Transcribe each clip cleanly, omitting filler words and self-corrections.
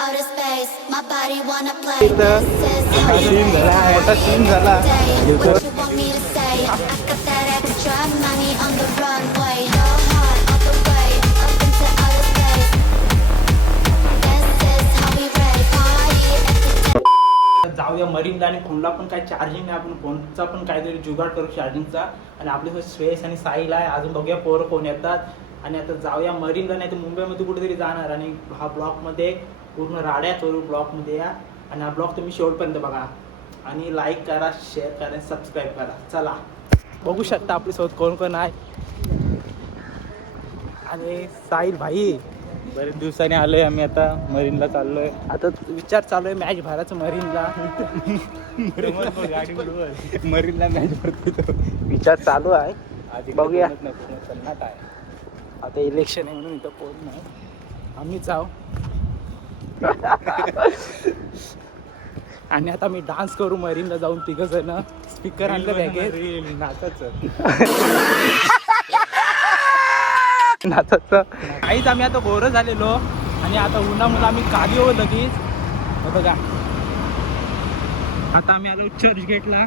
outer space. My body wanna play. इथं This is how मोठा you scene झाला मोठा सीन झाला What you want me to say? I got that extra money on the runway. Go hard all the way up into outer space. This is how we rave. Party at the जाऊया मरीनला आणि फोनला पण काय charging नाही. आपण फोनचा पण काहीतरी जुगाड करू चार्जिंगचा. आणि आपल्यासोबत श्रेयस आणि साहिल आहे. अजून बघूया पोरं कोण येतात. आणि आता जाऊया मरीनला, नाही तर मुंबईमध्ये कुठेतरी जाणार. आणि हा ब्लॉगमध्ये पूर्ण राड्या करू ब्लॉगमध्ये या. आणि हा ब्लॉग तुम्ही शेवटपर्यंत बघा आणि लाईक करा, शेअर करा आणि सबस्क्राईब करा. चला बघू शकता आपल्यासोबत कोण कोण आहे. आणि साहिल भाई बरेच दिवसांनी आलोय आम्ही. आता मरीनला चाललोय. आता विचार चालू आहे मॅच भरायचं मरीनला. मरीनला मॅच भरतो विचार चालू आहे. आधी बघूया. सन्नाट आहे आता इलेक्शन आहे म्हणून इथं कोण नाही. आम्हीच जाऊ. आणि आता मी डान्स करू मरीनला जाऊन. तिघ जण स्पीकर आणलं बॅगेत नाचाचं. काहीच आम्ही आता बोर झालेलो. आणि आता उन्हामुळे आम्ही खाली हो लगेच. बघा आता आम्ही आलो चर्च गेटला.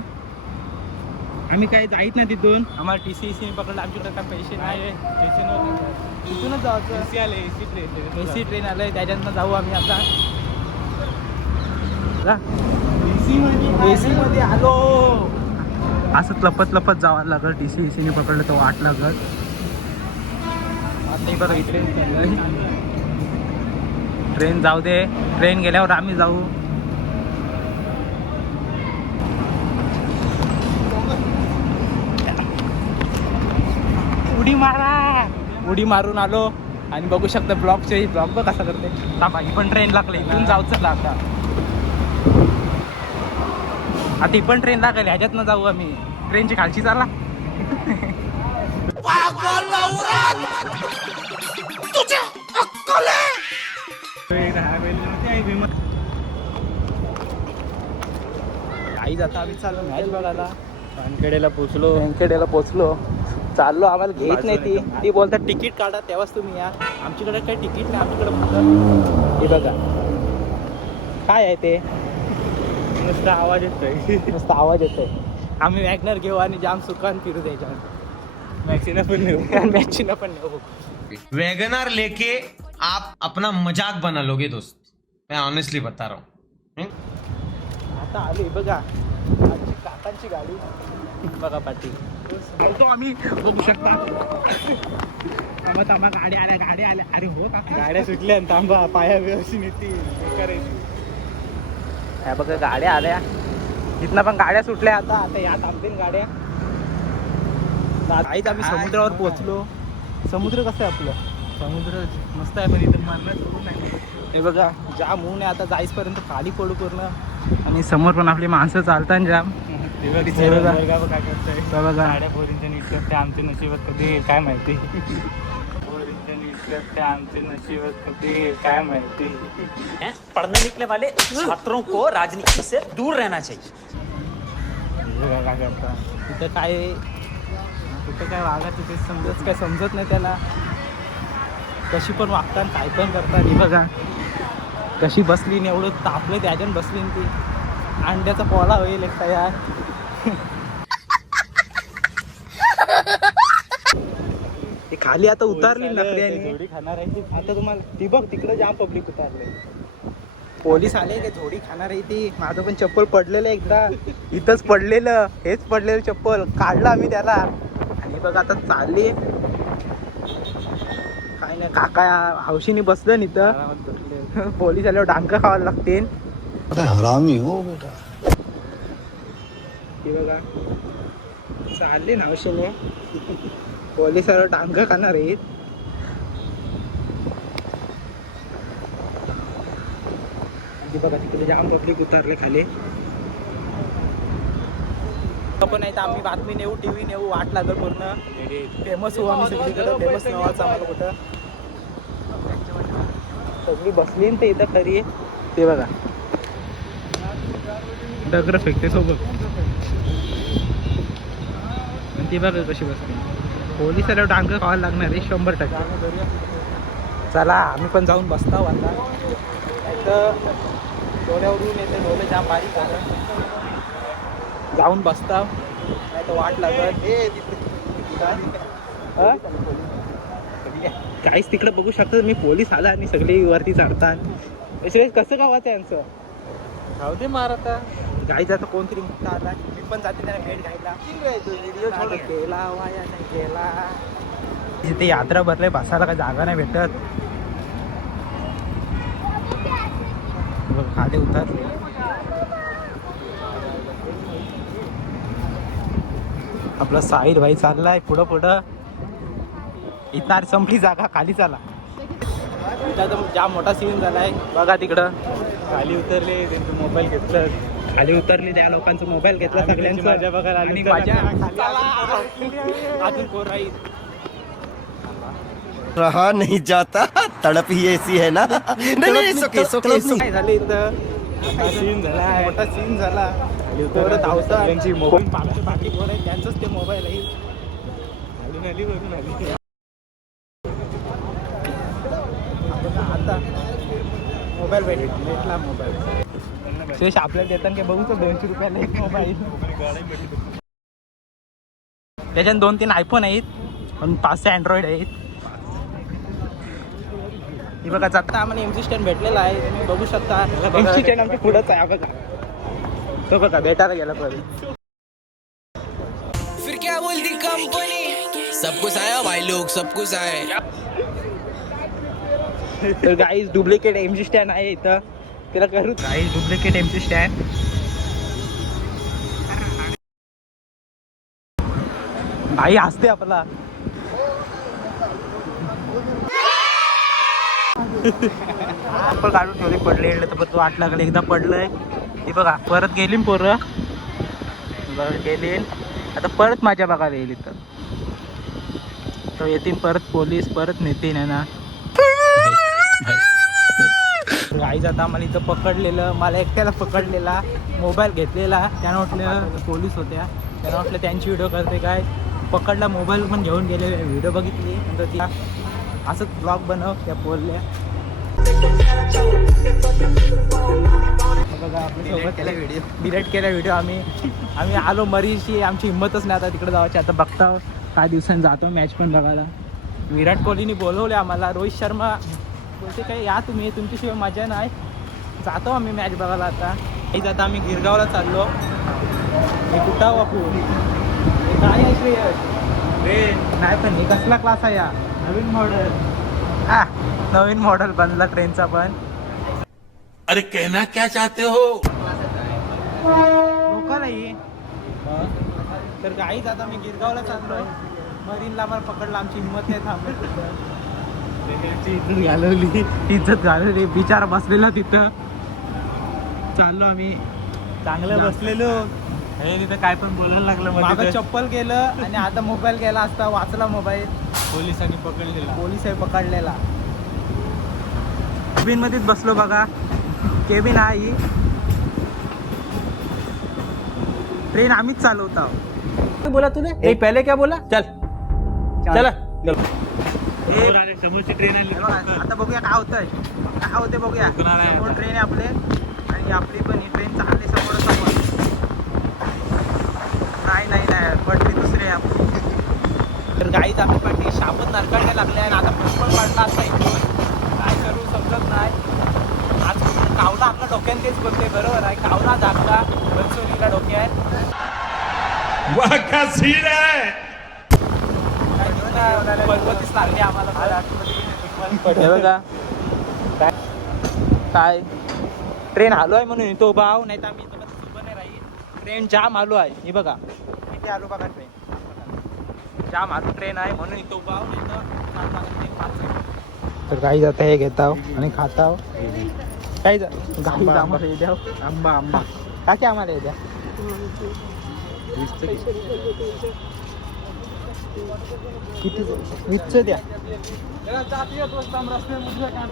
आम्ही काही जायत नाही तिथून. आम्हाला TC पकडलं. आमच्याकडे काय पैसे नाही. तिथूनच जायचं. AC ट्रेन आलंय त्याच्यातनं जाऊ आम्ही आता. AC मध्ये आलो. असंच लपत लपत जावं लागल. TC पकडलं तर वाट लागल. आता बघा ट्रेन जाऊ दे. ट्रेन गेल्यावर आम्ही जाऊ. उडी मारा. उडी मारून आलो. आणि बघू शकता ब्लॉग बघ कसा करते. ही पण ट्रेन लागली. इथून जाऊच लागला. आता ही पण ट्रेन लागेल. ह्याच्यातनं जाऊ आम्ही. ट्रेनची खालची चाला. आई जाता आम्ही चाललो मॅच बघायला. वानखेडेला पोचलो. चाललो. आम्हाला घेत नाही ती बोलतात तिकीट काढा तेव्हाच तुम्ही या. आमच्याकडे काही तिकीट नाही. आमच्याकडे फक्त हे बघा काय आहे ते नुसता आवाज येतोय. नुसता आवाज येतोय. आम्ही वॅगनर घेऊ आणि जाम सुखान फिरू द्यायच्या. मॅक्सिना पण नेऊ. मॅचिना पण नेऊ. वैगनर लेके आप अपना मजाक बना लोगे दोस्त. मैं ऑनेस्टली बता रहा हूँ. आता आली बघा आमची काकांची गाडी. बघा पाठी तो आम्ही बघू शकता. थांबा गाड्या आल्या. अरे हो का गाड्या सुटल्या थांबा. पाया व्यवस्थित येतील. ह्या बघा गाड्या आल्या. इथनं पण गाड्या सुटल्या. आता या थांबतील गाड्या. आईच आम्ही समुद्रावर पोहोचलो. समुद्र कसं आहे आपलं. समुद्र मस्त आहे पण इथं मारणार सोडून नाही. हे बघा जाम ऊन आहे. आता जाईसपर्यंत खाली पडू पूर्ण. आणि समोर पण आपली माणसं चालतात जाम. काय करताय बघा गाड्या पोरींच्या नीट करते. आमचे नशिबात कधी येईल काय माहिती. पोरींच्या नीट करते. आमचे नशिबात कधी येईल काय माहिती. पढ़ने निकले वाले छात्रों को राजनीति से दूर रहना चाहिए. काय करता. कुठं काय वागायचं ते समजत नाही त्याला. कशी पण वागतात काय पण करतात. ही बघा कशी बसली नाही. एवढं तापलं त्याच्यानं बसली ती. अंड्याचा पोळा होईल एक तयार. ती खाली आता उतारली नकड्याने. जोडी खाणार आहे. आता तुम्हाला ती बघ तिकडे जाम पब्लिक उतारले. पोलीस आले की झोडी खाणार आहे ती. माझं पण चप्पल पडलेलं एकदा. इथंच पडलेलं. हेच पडलेलं चप्पल काढलं आम्ही त्याला. आणि बघ आता चालली. काय नाही काका हौशीने बसलं नाही तर. पोलीस आल्यावर डांका खावायला लागतील. हरामी हो बेटा. ती बघा चालली ना हौशीने. पोलीस आल्यावर डांका खाणार आहेत. बघा तिकडे जाम पब्लिक उतरले खाली. पण नाही तर आम्ही बातमी नेऊ. TV नेऊ. वाट लागल पूर्ण. फेमस होऊ आम्ही सगळीकडे. फेमस नावाचं आम्हाला कुठं. सगळी बसली ना ते इथं खरी. ते बघा दगड फेकते सोबत. ती बघा कशी बसते. पोलिसाला डांग खावायला लागणार आहे 100%. चला आम्ही पण जाऊन बसताव आता. इथं डोल्यावरून येते, डोळे जाम बारीक झालं. जाऊन बसता नाही तर वाट लागत. काहीच तिकडे बघू शकता मी, पोलीस आला आणि सगळी वरती चढतात. कसं गावाचं यांचं जाऊ दे मार आता. गाईचा तर कोणतरी मोठा आला, मी पण जाते त्याला भेट घ्यायला. गेला वाया नाही गेला. तिथे यात्रा भरले, बसायला काही जागा नाही भेटत. खाली उतरले. आपला साहिल भाई चाललाय पुढं पुढं. इथं संपली जागा, खाली चाला. इथं तर जाम मोठा सीन झालाय बघा तिकडं. खाली उतरले, त्यांचं मोबाईल घेतलं, खाली उतरली, त्या लोकांचा मोबाईल घेतला सगळ्यांचा. मजा बघायला आली. आणि माझ्या अजून कोण राहील. रहा नहीं जाता, तड़प ही ऐसी है ना. नहीं, काय झालं इथं, सीन झाला, मोठा सीन झाला. पोरं धावतात, त्यांची मोबाईल बाकी पोरं आहेत त्यांचंच ते मोबाईल आहे. आता मोबाईल भेटला मोबाईल. शेष आपल्याला देताना काय बघू तर 200 रुपयाला एक मोबाईल. त्याच्यात 2-3 आयफोन आहेत पण 5-6 अँड्रॉइड आहेत. हे बघा जाता आम्हाला एमसी स्टँड भेटलेला आहे, तुम्ही बघू शकता. एमसी स्टँड आमच्या पुढंच आहे बघा. तो बघा भेटायला गेला परत. फिर क्या बोलती कंपनी, सब कुछ आया भाई लोग, सब कुछ आए. तर गाईज डुप्लिकेट एमसी स्टँड आहे इथं, तिला करू. Guys duplicate MC stand. भाई हसते आपला. आपण काढून ठेवले, पडले तर परत वाट लागली. एकदा पडलंय ते बघा, परत गेली पोरं गेली. आता परत माझ्या बघायला येईल इथं. तर येतील परत पोलीस, परत नेतील आहे ना. गाईज आता आम्हाला इथं पकडलेलं, मला एकट्याला पकडलेला, मोबाईल घेतलेला. त्यानं वाटलं पोलीस होत्या, त्यानं वाटलं त्यांची व्हिडिओ करते काय. पकडला, मोबाईल पण घेऊन गेले. व्हिडिओ बघितली नंतर तिला असंच ब्लॉग बनव त्या बोलल्या. बघा आपल्यासोबत व्हिडिओ डिलीट केला व्हिडिओ. आम्ही आलो मरीशी, आमची हिंमतच नाही आता तिकडे जायची. आता बघता काही दिवसांनी जातो मॅच पण बघायला. विराट कोहलीने बोलवले आम्हाला. रोहित शर्मा बोलते काय या तुम्ही, तुमच्याशिवाय मजा नाही. जातो आम्ही मॅच बघायला. आता आम्ही गिरगावला चाललो. हे कुठं बापू, हे काय आहे श्रेयस? नाही पण हे कसला क्लास आहे या? नवीन मॉडेल. नवीन मॉडेल बनला ट्रेनचा पण. अरे कहना क्या चाहते हो. लोकल आहे. तर गाईच आता मी गिरगावला चाललोय. मरीनला मला पकडला, आमची हिंमत नाही थांबली. इज्जत घालवली. बिचारा बसलेला तिथं. चाललो आम्ही, चांगलं बसलेलो. हे तिथं काय पण बोलायला लागलं. मागं चप्पल गेलं आणि आता मोबाईल गेला असता, वाचला मोबाईल. पोलिसांनी पकडलेला. पोलीस आहे पकडलेला. केबिन मध्येच बसलो बघा. केबिन आहे. ट्रेन आम्हीच चालवतो. बोला तूने पहले क्या बोला. चल चला. समोरची ट्रेन आली. आता बघूया काय होतंय, काय होते बघूया. समोर ट्रेन आहे आपले आणि आपली पण ही ट्रेन चालली समोर. नाही पटली दुसरी आपली. तर गाईत आपली पाठी शाबत नरकायला लागले आणि आता पण पडला असता इथून. काय करू समजत नाही. आज कावला आपला डोक्यात तेच बोलते. बरोबर आहे, कावला झाकला गडचिरोलीला डोक्यात. पर्वतीच लागली आम्हाला. बघा काय ट्रेन आलो आहे म्हणून तो भाव, नाही तर आम्ही उभं नाही राहील. ट्रेन जाम आलो आहे. हे बघा इथे आलो बघा. ट्रेन जाम आलो ट्रेन आहे म्हणून इथं उभा आहो. तर काही जाता हे घेता आणि खाता काही आम्हाला हे द्या. आंबा काय आम्हाला हे द्या. किती 20 द्या.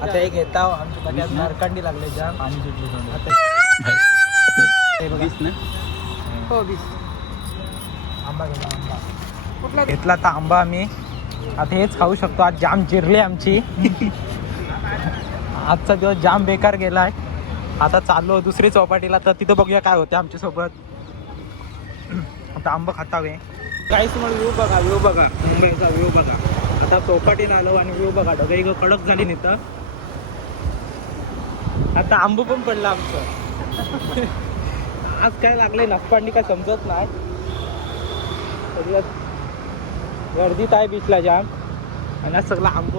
आता हे घेता. आमच्या नरकांडी लागले जाम. पाणी सुटलं. हो 20 आंबा घेतला तर आंबा आम्ही आता हेच खाऊ शकतो. आज जाम जिरले आमची. आजचा दिवस जाम बेकार गेलाय. आता चाललो दुसरी चौपाटीला, तर तिथं बघूया काय होते आमच्यासोबत. आता आंबा खातावे काहीच म्हणून व्ह्यू बघा मुंबईचा व्ह्यू बघा. आता चौपाटीला आलो आणि व्ह्यू बघा ढगाई कडक झाली नाही तर आता आंबू पण पडला आमचं. आज काय लागले नाचपांडी काय समजत नाही. गर्दीत आहे बीचला जाम आणि आज सगळं आंब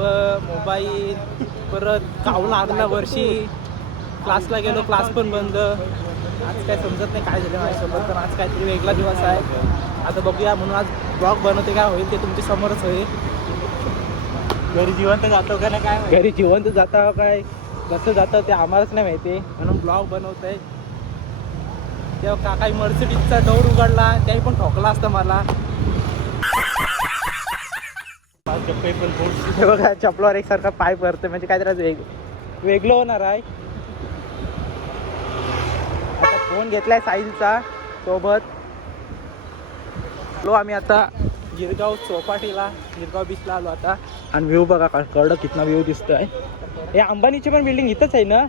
मोबाईल परत कावून लागला. वर्षी क्लासला गेलो, क्लास पण बंद. आज काय समजत नाही काय झालं माझ्यासोबत, तर आज काहीतरी वेगळा दिवस आहे. आता बघूया म्हणून आज ब्लॉग बनवते, काय होईल ते तुमच्या समोरच होईल. घरी जिवंत जातो का नाही काय घरी जिवंत जाता काय कसं जातं ते आम्हालाच नाही माहिती, म्हणून ब्लॉग बनवत आहे. तेव्हा काकाई मर्सिडीजचा डोर उघडला, त्याही पण ठोकला असतं मला. हे बघा चपलावर एकसारखा पाय पडतं, म्हणजे काहीतरी वेगळं होणार आहे. आता फोन घेतलाय साहिलचा सोबत. आलो आम्ही आता गिरगाव चौपाटीला, गिरगाव बीचला आलो आता. आणि व्ह्यू बघा कडक कितना व्ह्यू दिसतोय. हे अंबानीची पण बिल्डिंग इथंच आहे ना.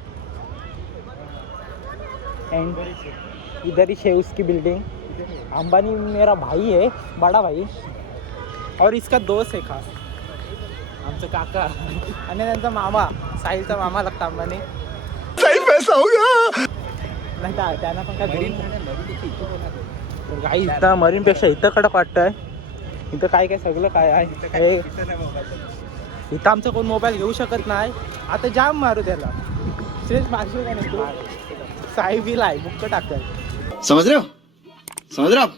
एंड इधर ही है उसकी बिल्डिंग. अंबानी मेरा भाई है, बड़ा भाई, और इसका दोस्त है खास आमचं काका आणि त्यांचा मामा, साहिलचा मामा लागता अंबानी. सही पैसा होगा. नाही तर त्यांना पण काय काही इथं मरीनपेक्षा इथं कडक वाटतंय. इथं काय काय सगळं काय आहे. इथं आमचा कोण मोबाईल घेऊ शकत नाही. आता जाम मारू त्याला, श्रेष्ठ मारशील का नाही तू. साहेबीला आहे बुक्क टाकतात. समझ रहे हो, समझ रहे हो आप,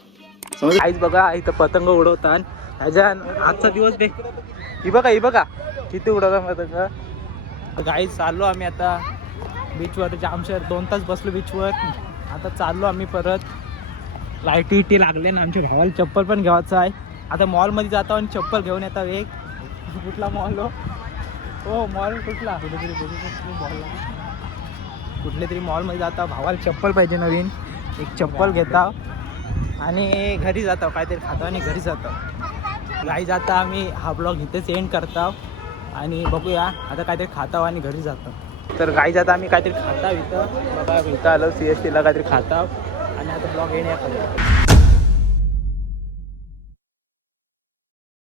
समझ रहे आईच बघा इथं पतंग उडवतात. ह्याच्या आजचा दिवस दे ही बघा किती उडवतात पतंग. गाईच चाललो आम्ही आता बीचवर. जामशहर 2 तास बसलो बीचवर. आता चाललो आम्ही परत. लाईटी लागले ना. आमच्या भावाला चप्पल पण घ्यायचं आहे. आता मॉलमध्ये जातो आणि चप्पल घेऊन येतो. एक कुठला मॉल हो मॉल कुठला कुठल्या तरी मॉलमध्ये जाता. भावाला चप्पल पाहिजे नवीन, एक चप्पल घेता आणि घरी जातो काहीतरी खातो आणि घरी जातो. गाई जाता आम्ही हा ब्लॉग इथेच एंड करतो आणि बघूया आता काहीतरी खातो आणि घरी जातो. तर गाई जाता आम्ही काहीतरी खाता इथं बघा. इथं आलो CSTला काहीतरी खाता आणि आता ब्लॉग एंड करतो.